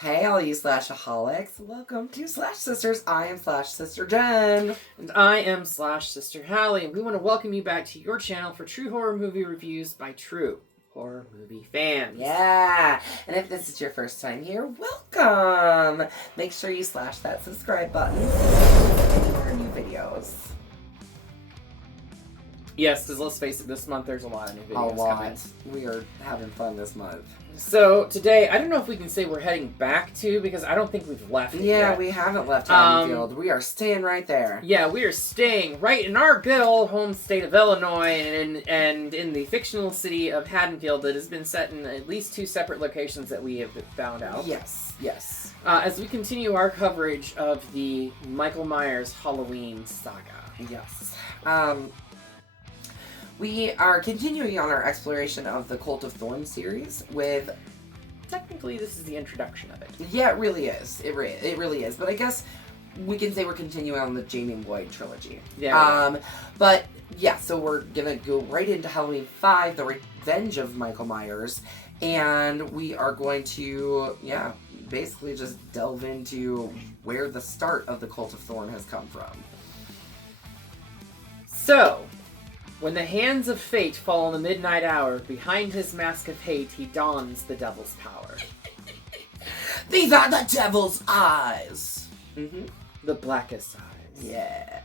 Hey, all you slashaholics. Welcome to Slash Sisters. I am Slash Sister Jen. And I am Slash Sister Hallie. And we want to welcome you back to your channel for true horror movie reviews by true horror movie fans. Yeah. And if this is your first time here, welcome. Make sure you slash that subscribe button for our new videos. Yes, because let's face it, this month there's a lot of new videos coming. We are having fun this month. So today, I don't know if we can say we're heading back to, because I don't think we've left it yet. We haven't left Haddonfield. We are staying right there. Yeah, we are staying right in our good old home state of Illinois and in the fictional city of Haddonfield that has been set in at least 2 separate locations that we have found out. Yes, yes. As we continue our coverage of the Michael Myers Halloween saga. Yes. We are continuing on our exploration of the Cult of Thorn series with... Technically, this is the introduction of it. Yeah, it really is. It really is. But I guess we can say we're continuing on the Jamie and Lloyd trilogy. Yeah. But, yeah, so we're going to go right into Halloween 5, The Revenge of Michael Myers. And we are going to, basically just delve into where the start of the Cult of Thorn has come from. So... when the hands of fate fall on the midnight hour, behind his mask of hate, he dons the devil's power. These are the devil's eyes! Mm-hmm. The blackest eyes. Yeah.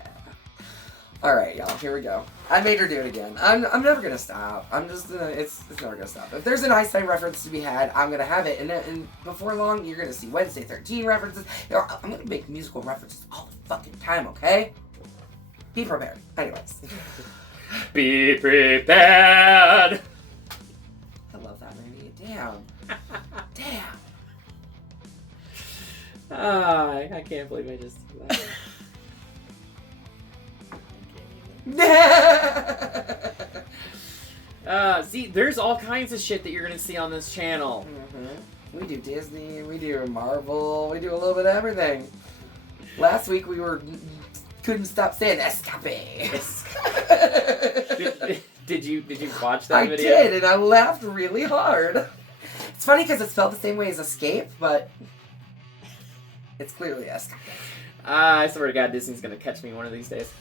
Alright, y'all, here we go. I made her do it again. I'm never gonna stop. I'm just gonna, it's never gonna stop. If there's an Einstein reference to be had, I'm gonna have it. And before long, you're gonna see Wednesday 13 references. You know, I'm gonna make musical references all the fucking time, okay? Be prepared. Anyways. Be prepared! I love that movie. Damn. Damn. I can't believe I just did that. See, there's all kinds of shit that you're gonna see on this channel. Mm-hmm. We do Disney, we do Marvel, we do a little bit of everything. Last week we couldn't stop saying escape. Did you watch that video? I did, and I laughed really hard. It's funny because it's spelled the same way as escape, but it's clearly escape. I swear to God, Disney's gonna catch me one of these days.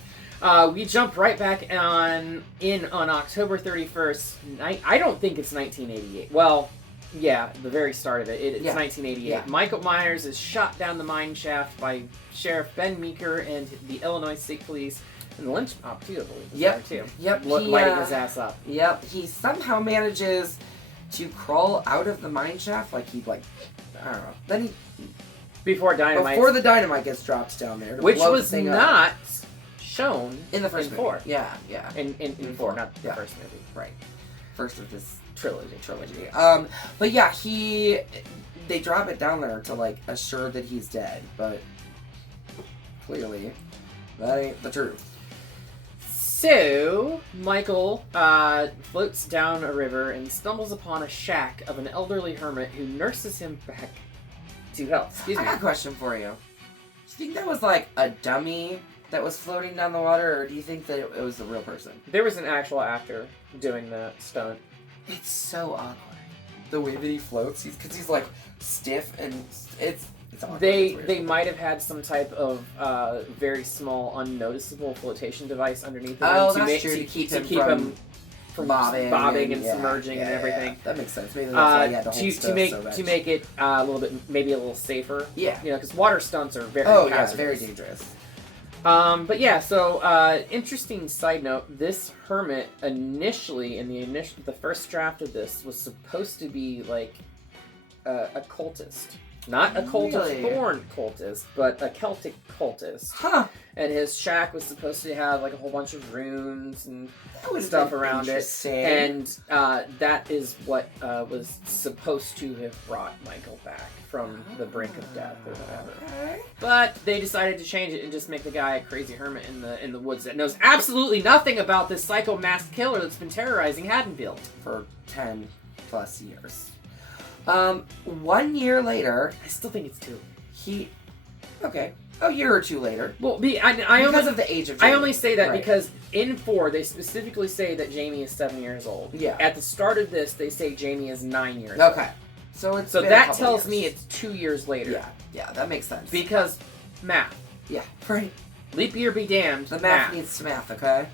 We jump right back on October 31st. I don't think it's 1988. Well, yeah, the very start of it. It's 1988. Yeah. Michael Myers is shot down the mine shaft by Sheriff Ben Meeker and the Illinois State Police. And the lynch mob, too, I believe. Yep. There, too. Yep. Lighting his ass up. Yep. He somehow manages to crawl out of the mine shaft, I don't know. Then Before the dynamite gets dropped down there. Which was not shown in the first movie. 4. Yeah. In 4, not the first movie. Right. First of this trilogy. But yeah, they drop it down there to assure that he's dead, but clearly that ain't the truth. So Michael floats down a river and stumbles upon a shack of an elderly hermit who nurses him back to health. Excuse me. I got a question for you. Do you think that was a dummy that was floating down the water, or do you think that it was the real person? There was an actual actor doing the stunt. It's so awkward. The way that he floats, because he's stiff and it's awkward. They might have had some type of very small, unnoticeable flotation device underneath him to keep him from bobbing and submerging and everything. That makes sense. Maybe that's why he had to hold stuff to make it a little bit, maybe a little safer. Yeah, because water stunts are very hazardous. Very dangerous. But yeah, so interesting side note, this hermit initially, the first draft of this was supposed to be a cultist. Not a Cult of Thorn cultist, but a Celtic cultist. Huh. And his shack was supposed to have a whole bunch of runes and stuff around it. And that is what was supposed to have brought Michael back from the brink of death or whatever. Okay. But they decided to change it and just make the guy a crazy hermit in the woods that knows absolutely nothing about this psycho masked killer that's been terrorizing Haddonfield for 10 plus years. 1 year later... I still think it's 2. Okay. A year or 2 later. Well, because of the age of Jamie. I only say that because in 4, they specifically say that Jamie is 7 years old. Yeah. At the start of this, they say Jamie is 9 years old. Okay. So it's So been a that couple tells years. me it's 2 years later. Yeah, that makes sense. Because math. Yeah, right. Leap year be damned. The math needs to math, okay?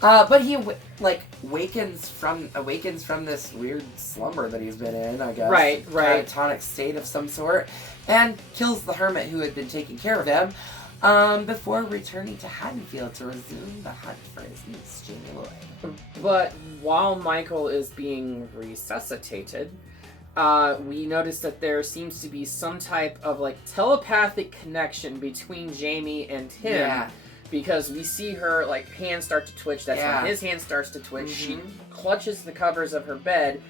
But he awakens from this weird slumber that he's been in, I guess. Right. Catatonic state of some sort, and kills the hermit who had been taking care of him, before returning to Haddonfield to resume the hunt for his niece, Jamie Lloyd. But while Michael is being resuscitated, we notice that there seems to be some type of telepathic connection between Jamie and him. Yeah. Because we see her hands start to twitch. That's when his hand starts to twitch. She clutches the covers of her bed,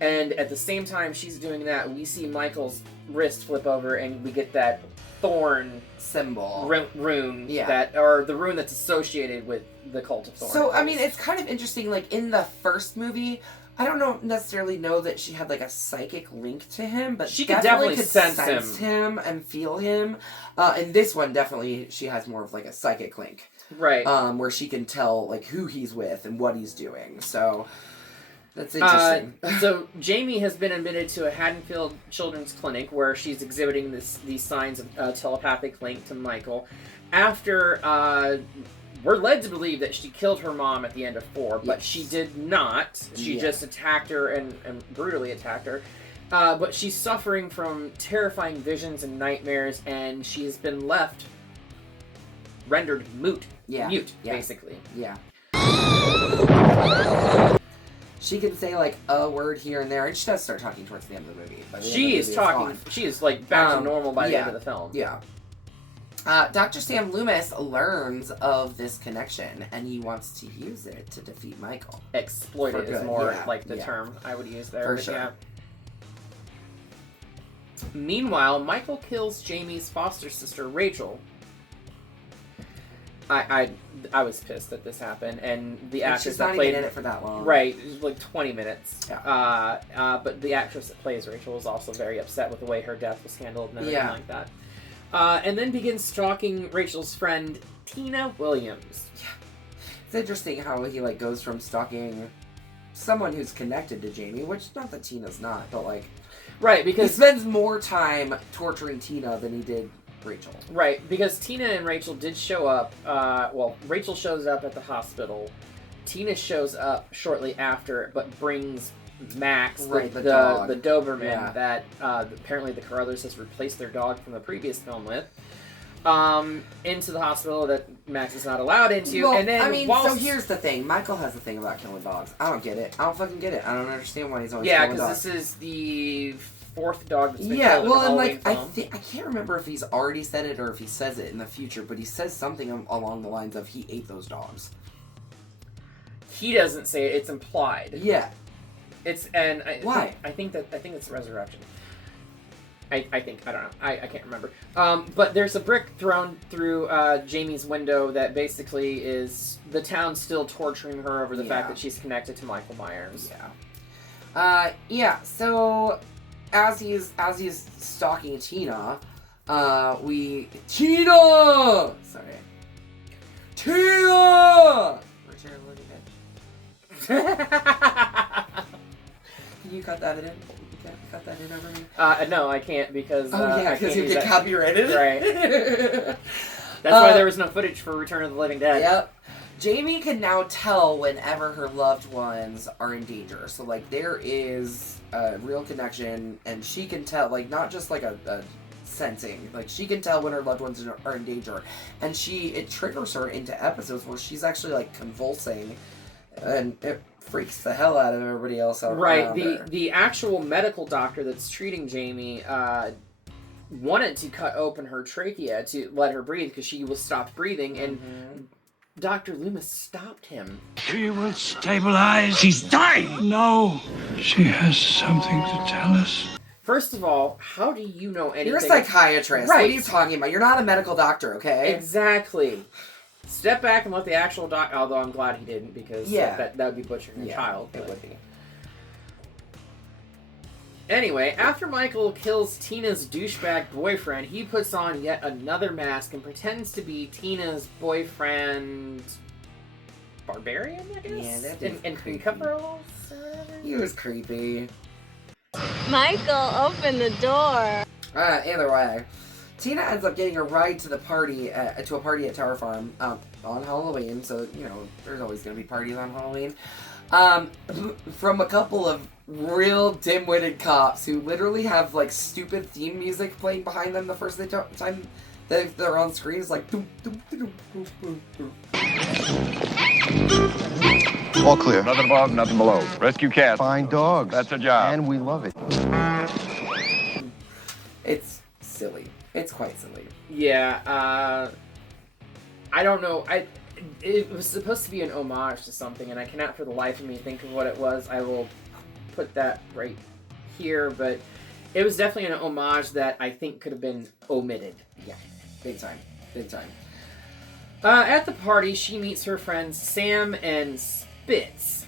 and at the same time she's doing that, we see Michael's wrist flip over, and we get that thorn symbol rune. Or the rune that's associated with the cult of Thorn. So I mean, it's kind of interesting. In the first movie, I don't necessarily know that she had a psychic link to him, but she definitely could sense him and feel him. In this one, definitely she has more of a psychic link, right? Where she can tell who he's with and what he's doing. So that's interesting. So Jamie has been admitted to a Haddonfield Children's Clinic where she's exhibiting these signs of telepathic link to Michael. After we're led to believe that she killed her mom at the end of 4, but she did not. She just attacked her and brutally attacked her. But she's suffering from terrifying visions and nightmares, and she's been rendered mute, basically. Yeah. She can say a word here and there, and she does start talking towards the end of the movie. She is talking. She is back to normal by the end of the film. Yeah. Dr. Sam Loomis learns of this connection, and he wants to use it to defeat Michael. Exploit it is more the term I would use there. For sure. Yeah. Meanwhile, Michael kills Jamie's foster sister, Rachel. I was pissed that this happened, and the actress that played... She's not even in it for that long. Right, it was 20 minutes. Yeah. But the actress that plays Rachel was also very upset with the way her death was handled and everything like that. And then begins stalking Rachel's friend, Tina Williams. Yeah. It's interesting how he, goes from stalking someone who's connected to Jamie, which, not that Tina's not, but, Right, because... He spends more time torturing Tina than he did Rachel. Right, because Tina and Rachel did show up, Rachel shows up at the hospital. Tina shows up shortly after, but brings Max, the Doberman that apparently the Carruthers has replaced their dog from the previous film with, into the hospital that Max is not allowed into. Well, and then, so here's the thing. Michael has a thing about killing dogs. I don't get it. I don't fucking get it. I don't understand why he's always killing dogs. Yeah, because this is the 4th dog that's been killed. Yeah, well, and I can't remember if he's already said it or if he says it in the future, but he says something along the lines of he ate those dogs. He doesn't say it. It's implied. Yeah. Why? I think it's resurrection. I think. I don't know. I can't remember. But there's a brick thrown through Jamie's window that basically is the town still torturing her over the fact that she's connected to Michael Myers. Yeah. So as he's stalking Tina, Tina! Return of the Living Dead. Can you cut that in? You can't cut that in over me? No, I can't because... because you get copyrighted. Right. That's why there was no footage for Return of the Living Dead. Yep. Jamie can now tell whenever her loved ones are in danger. So, there is a real connection, and she can tell, not just, a sensing. She can tell when her loved ones are in danger. And it triggers her into episodes where she's actually, convulsing, and it freaks the hell out of everybody else around her. The actual medical doctor that's treating Jamie wanted to cut open her trachea to let her breathe because she was stopped breathing, and Dr. Loomis stopped him. She will stabilize. She's dying! No, she has something to tell us. First of all, how do you know anything? You're a psychiatrist. Right. What are you talking about? You're not a medical doctor, okay? Exactly. Step back and let the actual doctor... Although I'm glad he didn't, because that would be butchering your child. It would be. Anyway, after Michael kills Tina's douchebag boyfriend, he puts on yet another mask and pretends to be Tina's boyfriend... Barbarian, I guess? Yeah, that is in coveralls? He was creepy. Michael, open the door. Either way, Tina ends up getting a ride to the party to a party at Tower Farm on Halloween. So there's always gonna be parties on Halloween. From a couple of real dim-witted cops who literally have like stupid theme music playing behind them the first time they're on screen. It's like. Doom, doom, doom, doom, doom, doom. All clear. Nothing above, nothing below. Rescue cats. Fine dogs. That's a job. And we love it. It's silly. It's quite silly. Yeah, I don't know. It was supposed to be an homage to something, and I cannot for the life of me think of what it was. I will put that right here, but it was definitely an homage that I think could have been omitted. Yeah, big time. Big time. At the party, she meets her friends Sam and Spitz.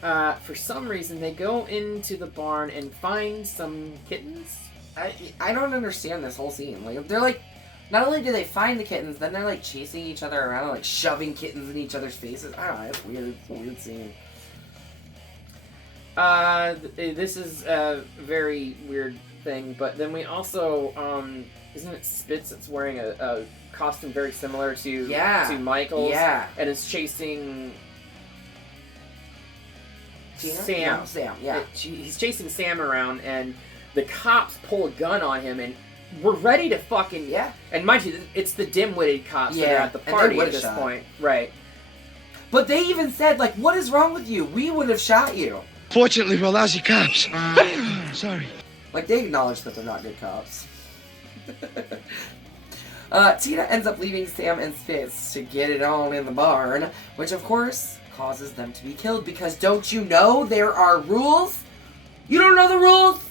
Yeah. For some reason, they go into the barn and find some kittens. I don't understand this whole scene. Like, they're like, not only do they find the kittens, then they're like chasing each other around, like shoving kittens in each other's faces. I don't know, it's weird. It's a weird scene. This is a very weird thing, but then we also, isn't it Spitz that's wearing a costume very similar to Michael's? Yeah. And is chasing Tina? Sam. No, Sam, yeah. He's chasing Sam around, and the cops pull a gun on him, and we're ready to fucking... Yeah. And mind you, it's the dim-witted cops that are at the and they party would've at this shot. point. Right. But they even said, like, what is wrong with you? We would have shot you. Fortunately, we're lousy cops. Sorry. Like, they acknowledge that they're not good cops. Tina ends up leaving Sam and Spitz to get it on in the barn, which of course causes them to be killed because don't you know there are rules? You don't know the rules?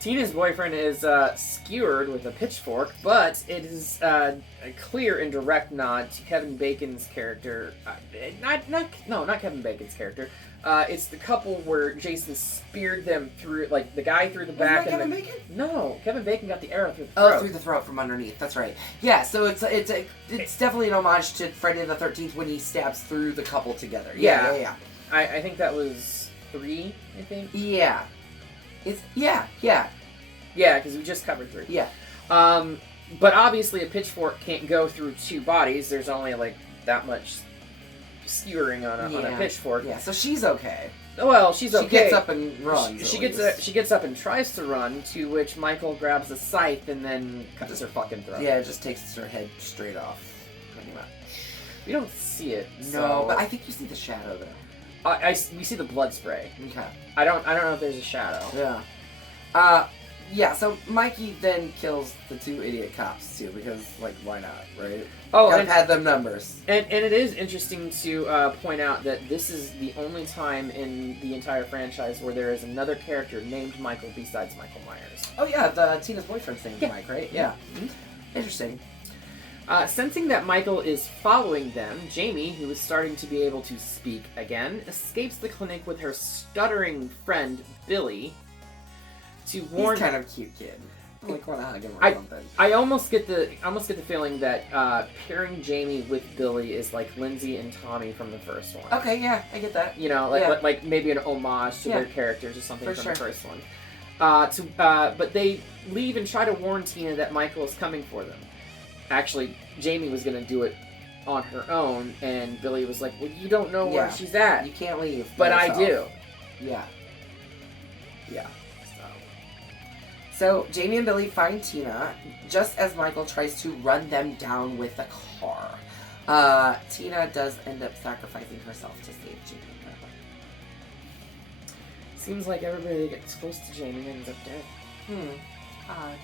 Tina's boyfriend is skewered with a pitchfork, but it is a clear and direct nod to Kevin Bacon's character. Not Kevin Bacon's character. It's the couple where Jason speared them through, like the guy through the back. Wasn't that and Kevin Bacon? No, Kevin Bacon got the arrow through the throat. Oh, through the throat from underneath. That's right. Yeah, so it's definitely an homage to Friday the 13th when he stabs through the couple together. Yeah. I think that was 3. I think. Yeah. Yeah, because we just covered 3. yeah. But obviously a pitchfork can't go through 2 bodies. There's only like that much skewering on a pitchfork. Yeah, so she's okay. Well, she's okay. She gets up and runs. She gets up and tries to run, to which Michael grabs a scythe and then cuts her fucking throat. Yeah, it just takes her head straight off, pretty much. We don't see it. No, so... but I think you see the shadow though. We see the blood spray. Okay. I don't know if there's a shadow. Yeah. Yeah, so Mikey then kills the 2 idiot cops too, because, like, why not, right? Oh, gotta pad them numbers. And it is interesting to point out that this is the only time in the entire franchise where there is another character named Michael besides Michael Myers. Oh yeah, the Tina's boyfriend's named Mike, right? Yeah. Mm-hmm. Interesting. Sensing that Michael is following them, Jamie, who is starting to be able to speak again, escapes the clinic with her stuttering friend, Billy, to warn... He's kind of a cute kid. I like want to hug him or something. I almost get the feeling that pairing Jamie with Billy is like Lindsay and Tommy from the first one. Okay, yeah, I get that. You know, like maybe an homage to their characters or something from the first one. But they leave and try to warn Tina that Michael is coming for them. Actually, Jamie was going to do it on her own, and Billy was like, well, you don't know where she's at. You can't leave. But I do. Yeah. Yeah. So, Jamie and Billy find Tina just as Michael tries to run them down with a car. Tina does end up sacrificing herself to save Jamie. Seems like everybody that gets close to Jamie ends up dead. Odd.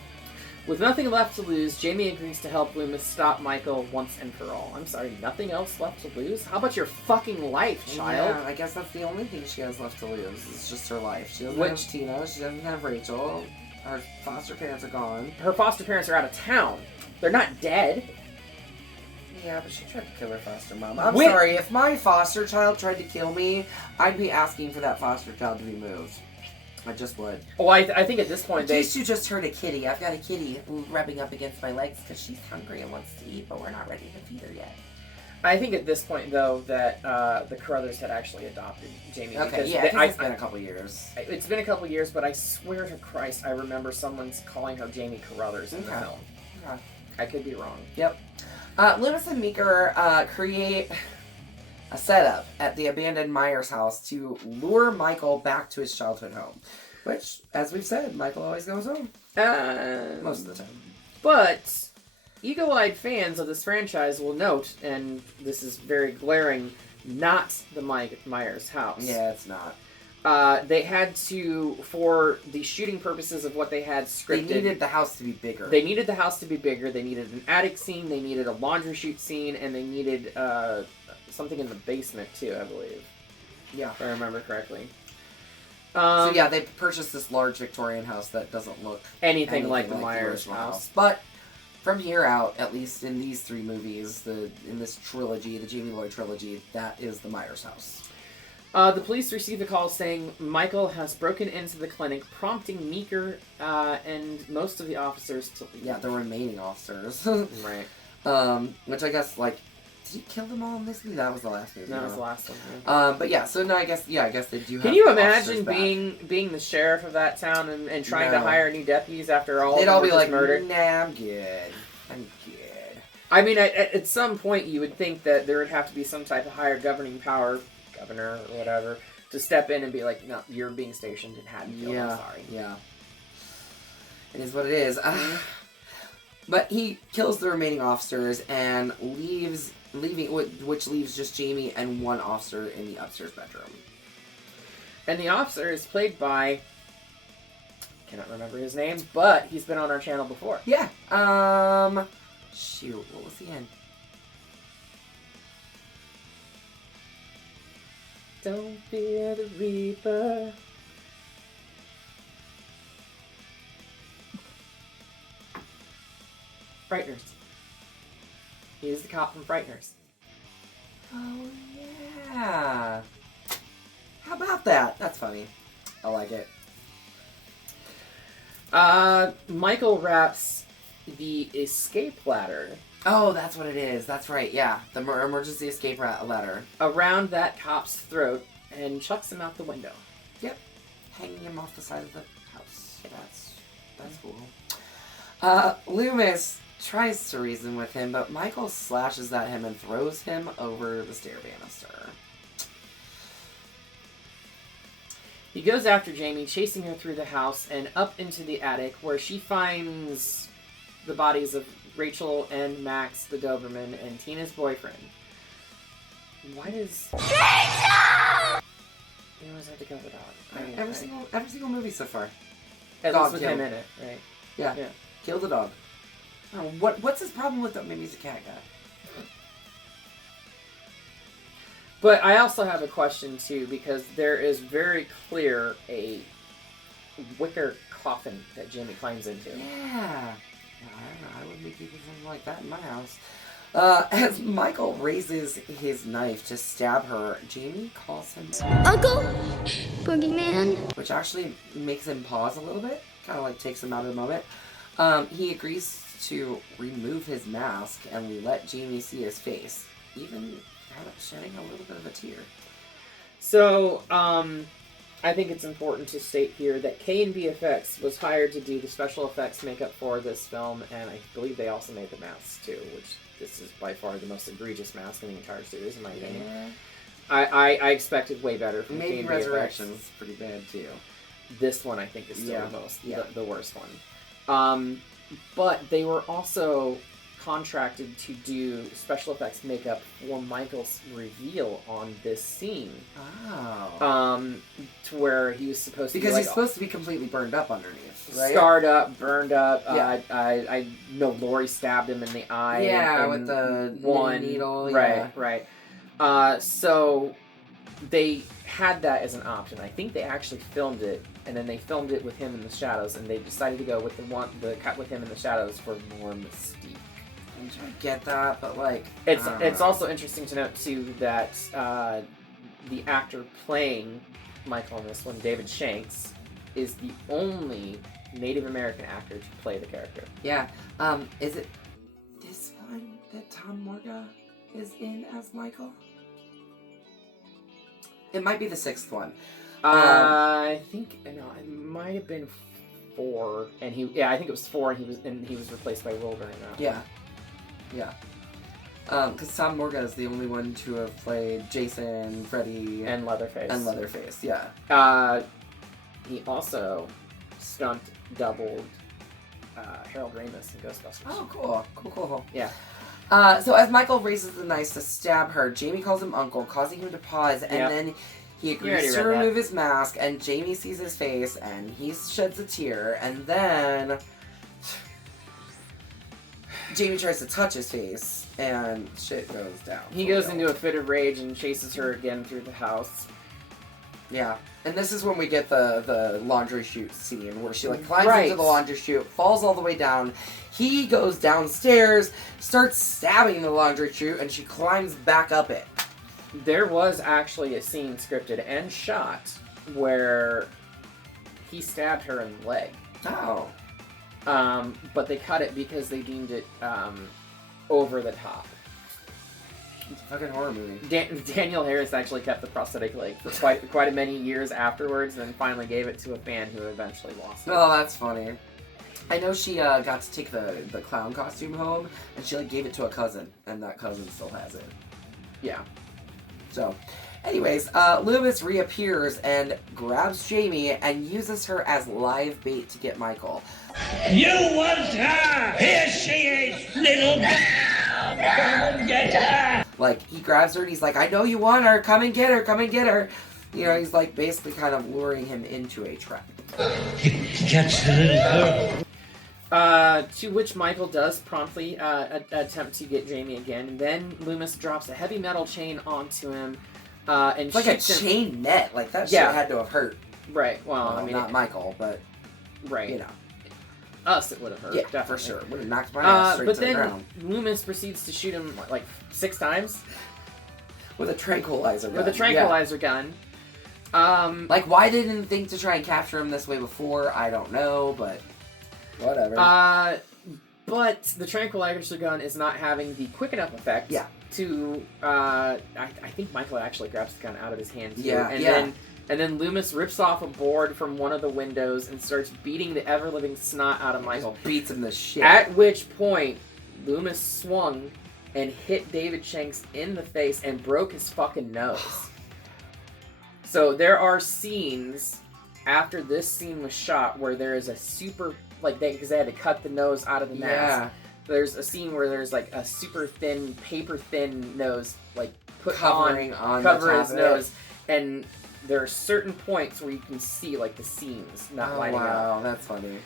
With nothing left to lose, Jamie agrees to help Loomis stop Michael once and for all. I'm sorry, nothing else left to lose? How about your fucking life, child? Yeah, I guess that's the only thing she has left to lose. It's just her life. She doesn't Which- have Tina. She doesn't have Rachel. Her foster parents are gone. Her foster parents are out of town. They're not dead. Yeah, but she tried to kill her foster mom. I'm Wait. sorry, if my foster child tried to kill me, I'd be asking for that foster child to be moved. I just would. Oh, I think at this point At they... least you just heard a kitty. I've got a kitty rubbing up against my legs because she's hungry and wants to eat, but we're not ready to feed her yet. I think at this point, though, that the Carruthers had actually adopted Jamie. Okay, because yeah, they- because it's been a couple years. It's been a couple years, but I swear to Christ, I remember someone's calling her Jamie Carruthers in the Okay. film. Okay. I could be wrong. Yep. Loomis and Meeker create a setup at the abandoned Myers house to lure Michael back to his childhood home. Which, as we've said, Michael always goes home. Most of the time. But eagle-eyed fans of this franchise will note, and this is very glaring, not the Myers house. Yeah, it's not. They had to, for the shooting purposes of what they had scripted... They needed the house to be bigger. They needed the house to be bigger. They needed an attic scene. They needed a laundry chute scene. And they needed something in the basement, too, I believe. Yeah. If I remember correctly. So yeah, they purchased this large Victorian house that doesn't look anything like the Myers original house. But from here out, at least in these three movies, in this trilogy, the Jamie Lloyd trilogy, that is the Myers house. The police receive a call saying Michael has broken into the clinic, prompting Meeker and most of the officers to leave. Yeah, the remaining officers. Right. Which I guess, like, did he kill them all in this movie? That was the last movie. That was huh? the last one. Yeah. But yeah, so no, I guess they do have Can you the imagine officers back. being the sheriff of that town and trying to No. hire new deputies after all They'd of them all were be just like, murdered? nah, I'm good. I'm good. I mean, at some point you would think that there would have to be some type of higher governing power, governor or whatever, to step in and be like, no, you're being stationed in Haddonfield, I'm sorry. Yeah. It is what it is. But he kills the remaining officers and which leaves just Jamie and one officer in the upstairs bedroom. And the officer is played by, cannot remember his name, but he's been on our channel before. Yeah. Shoot, what was he in? Don't fear the Reaper. Frighteners. He is the cop from Frighteners. Oh, yeah. How about that? That's funny. I like it. Michael wraps the escape ladder Oh, that's what it is. That's right, yeah. The emergency escape ladder. around that cop's throat and chucks him out the window. Yep. Hanging him off the side of the house. That's cool. Loomis tries to reason with him, but Michael slashes at him and throws him over the stair banister. He goes after Jamie, chasing her through the house and up into the attic, where she finds the bodies of Rachel and Max, the Doberman, and Tina's boyfriend. Why does... Rachel! You always have to kill the dog. Every single movie so far. At Dog least with him killed. in it, right? Yeah. Yeah. Kill the dog. Oh, what's his problem with that? Maybe he's a cat guy. But I also have a question, too, because there is very clear a wicker coffin that Jamie climbs into. Yeah. I wouldn't be keeping something like that in my house. As Michael raises his knife to stab her, Jamie calls him Uncle Boogeyman. which actually makes him pause a little bit. Kind of like takes him out of the moment. He agrees to remove his mask and let Jamie see his face, even kind of shedding a little bit of a tear. So, I think it's important to state here that K&B Effects was hired to do the special effects makeup for this film, and I believe they also made the masks too, which this is by far the most egregious mask in the entire series, in my opinion. Yeah. I expected way better from Maybe K&B Resurrection's Effects. pretty bad too. This one I think is still Yeah. the worst one. But they were also contracted to do special effects makeup for Michael's reveal on this scene. Oh. To where he was supposed to Because be like he's supposed to be completely burned up underneath, right? scarred up, burned up. Yeah. I know Lori stabbed him in the eye. Yeah, in with the one needle. Right, Yeah. right. So they had that as an option. I think they actually filmed it, and then they filmed it with him in the shadows, and they decided to go with the cut with him in the shadows for more mystique. I get that, but like... It's also interesting to note, too, that the actor playing Michael in this one, David Shanks, is the only Native American actor to play the character. Yeah. Is it this one that Tom Morga is in as Michael? It might be the 6th one. I think it might have been 4, and I think it was 4, and he was replaced by Will during that. Yeah. Because Tom Morgan is the only one to have played Jason, Freddy, And Leatherface. Yeah. He also stunt doubled Harold Ramis in Ghostbusters. Oh, cool. Yeah. So as Michael raises the knife to stab her, Jamie calls him Uncle, causing him to pause, and then he agrees to remove his mask, and Jamie sees his face, and he sheds a tear, and then Jamie tries to touch his face, and shit goes down. He goes into a fit of rage and chases her again through the house. Yeah. And this is when we get the laundry chute scene, where she climbs into the laundry chute, falls all the way down. He goes downstairs, starts stabbing the laundry chute, and she climbs back up it. There was actually a scene scripted and shot where he stabbed her in the leg. Oh. But they cut it because they deemed it over the top. It's a fucking horror movie. Daniel Harris actually kept the prosthetic leg for quite a many years afterwards, and then finally gave it to a fan who eventually lost it. Oh, that's funny. I know she got to take the clown costume home, and she gave it to a cousin, and that cousin still has it. Yeah. So, anyways, Loomis reappears and grabs Jamie and uses her as live bait to get Michael. You want her! Here she is, little girl! Come and get her! He grabs her and he's like, I know you want her, come and get her, come and get her. You know, he's basically kind of luring him into a trap. Catch the little girl. To which Michael does promptly attempt to get Jamie again, and then Loomis drops a heavy metal chain onto him, and it's like a shoots him. chain net, that shit had to have hurt. Right, well, I mean... not Michael, but, right. You know. Us, it would have hurt, definitely. For sure. Would have knocked my ass straight to the ground. But then Loomis proceeds to shoot him, 6 times? With a tranquilizer gun. With a tranquilizer gun. Why didn't think to try and capture him this way before? I don't know, but whatever. But the tranquilizer gun is not having the quick enough effect to, I think Michael actually grabs the gun out of his hand, too. And then Loomis rips off a board from one of the windows and starts beating the ever-living snot out of Michael. Just beats him the shit. At which point, Loomis swung and hit David Shanks in the face and broke his fucking nose. So there are scenes after this scene was shot where there is a super, because they had to cut the nose out of the mask. Yeah. There's a scene where there's a super thin, paper thin nose, put covering on the cover top his of nose, it. and there are certain points where you can see the seams not lining up. Wow, that's funny.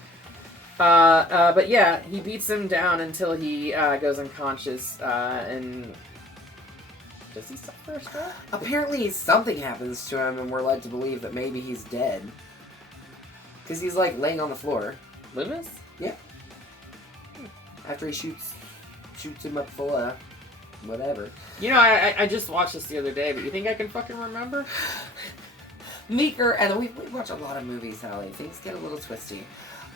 But yeah, he beats him down until he goes unconscious, and does he suffer a stroke? Apparently something happens to him and we're led to believe that maybe he's dead. Because he's laying on the floor. Loomis? Yeah. After he shoots him up full of whatever. You know, I just watched this the other day, but you think I can fucking remember? Meeker, and we watch a lot of movies, Hallie. Things get a little twisty.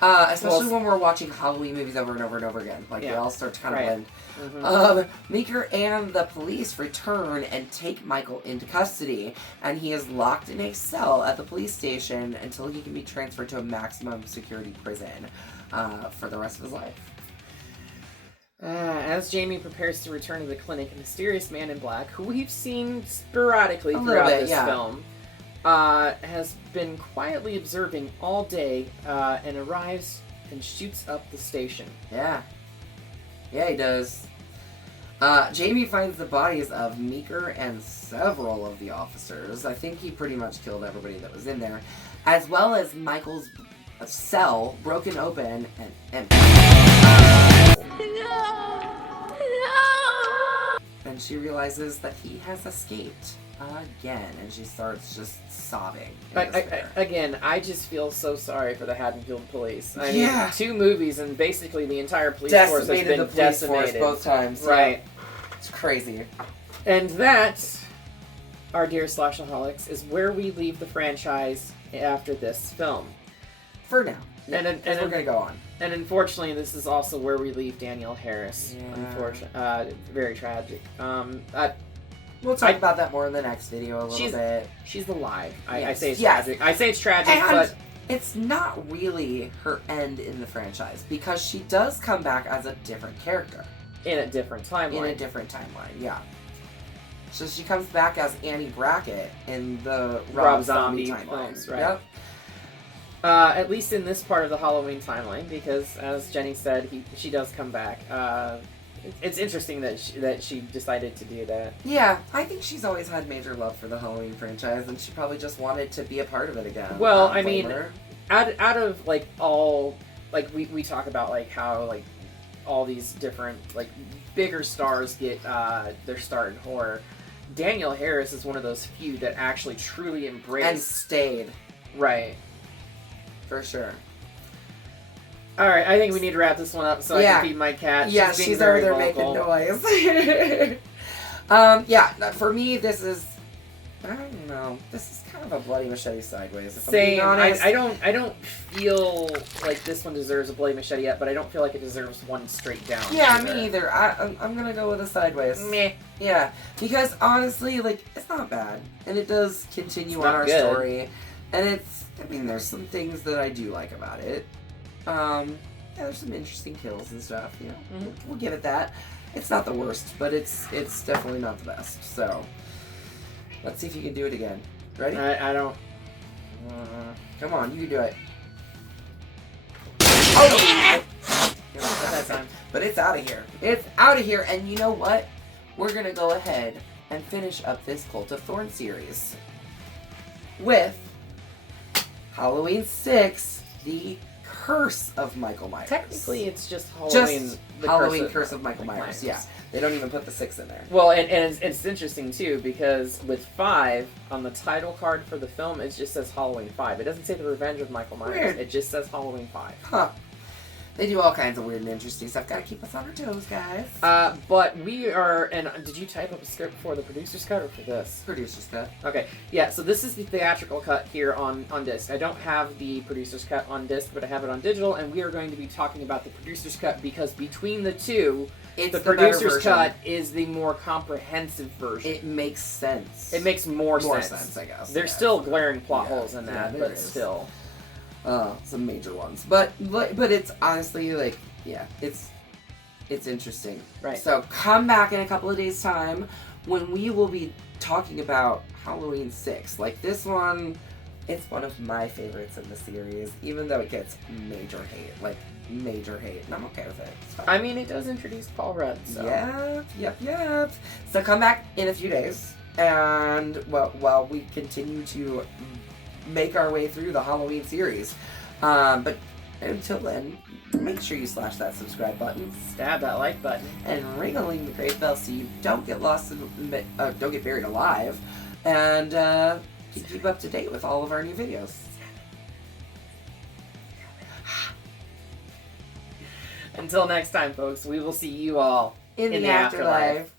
Especially when we're watching Halloween movies over and over and over again. They all start to kind of blend. Mm-hmm. Meeker and the police return and take Michael into custody, and he is locked in a cell at the police station until he can be transferred to a maximum security prison for the rest of his life. As Jamie prepares to return to the clinic, a mysterious man in black, who we've seen sporadically A throughout little bit, this film, has been quietly observing all day and arrives and shoots up the station. Yeah, he does. Jamie finds the bodies of Meeker and several of the officers. I think he pretty much killed everybody that was in there, as well as Michael's cell broken open and empty. And she realizes that he has escaped again, and she starts just sobbing. Again, I just feel so sorry for the Haddonfield police. I Yeah. mean, 2 movies and basically the entire police force has been the police decimated. force both times. Right. It's crazy. And that, our dear Slashaholics, is where we leave the franchise after this film. For now. And then- 'cause we're going to go on. And unfortunately, this is also where we leave Danielle Harris. Yeah. Unfortunately, very tragic. We'll talk about that more in the next video a little she's- bit. She's alive. I Yes. say it's Yes. tragic. I say it's tragic, And but it's not really her end in the franchise because she does come back as a different character. in a different timeline. In a different timeline, yeah. So she comes back as Annie Brackett in the Rob Zombie timeline. films, right. Yep. At least in this part of the Halloween timeline, because as Jenny said, she does come back. It's interesting that she decided to do that. Yeah, I think she's always had major love for the Halloween franchise, and she probably just wanted to be a part of it again. Well, don't I blame mean, her. out of like all, like we talk about like how like all these different like bigger stars get their start in horror. Danielle Harris is one of those few that actually truly And embraced. stayed, Right. for sure. All right, I think we need to wrap this one up so I Yeah. can feed my cat. Yeah, being she's over very there vocal. making noise. Yeah, for me, this is, I don't know, this is kind of a Bloody Machete sideways, if I'm being Same. honest. I don't feel like this one deserves a Bloody Machete yet, but I don't feel like it deserves one straight down. Yeah, either. me either. I'm gonna go with a sideways. Meh. Yeah, because honestly, like, it's not bad. And it does continue It's on not our good. story. And there's some things that I do like about it. Yeah, there's some interesting kills and stuff, you know. Mhm. We'll give it that. It's not the worst, but it's definitely not the best. So, let's see if you can do it again. Ready? I don't. Come on, you can do it. Oh! Not that time. But it's out of here. It's out of here, and you know what? We're gonna go ahead and finish up this Cult of Thorn series with Halloween 6, The Curse of Michael Myers. Technically, it's just Halloween. Just the Halloween Curse of Michael Myers. Myers. Yeah, they don't even put the 6 in there. Well, and it's interesting too because with 5 on the title card for the film, it just says Halloween 5. It doesn't say The Revenge of Michael Myers. Weird. It just says Halloween 5. Huh. They do all kinds of weird and interesting stuff. Gotta keep us on our toes, guys. But we are. And did you type up a script for the producer's cut or for this? Producer's cut. Okay, yeah, so this is the theatrical cut here on disc. I don't have the producer's cut on disc, but I have it on digital, and we are going to be talking about the producer's cut because between the two, It's the better producer's version. cut is the more comprehensive version. It makes sense. It makes more sense, sense. I guess. There's Yeah. still glaring plot Yeah. holes in Yeah, that, there but is. still. Some major ones, but it's honestly like, yeah, it's interesting. Right. So come back in a couple of days' time when we will be talking about Halloween 6. Like this one, it's one of my favorites in the series, even though it gets major hate, and I'm okay with it. It's fine. I mean, it does introduce Paul Rudd, so. Yep. So come back in a few days, and while we continue to make our way through the Halloween series. But until then, make sure you slash that subscribe button Stab that like button. and ring-a-ling the great bell so you don't get lost don't get buried alive, and keep up to date with all of our new videos. Until next time, folks, we will see you all In the afterlife.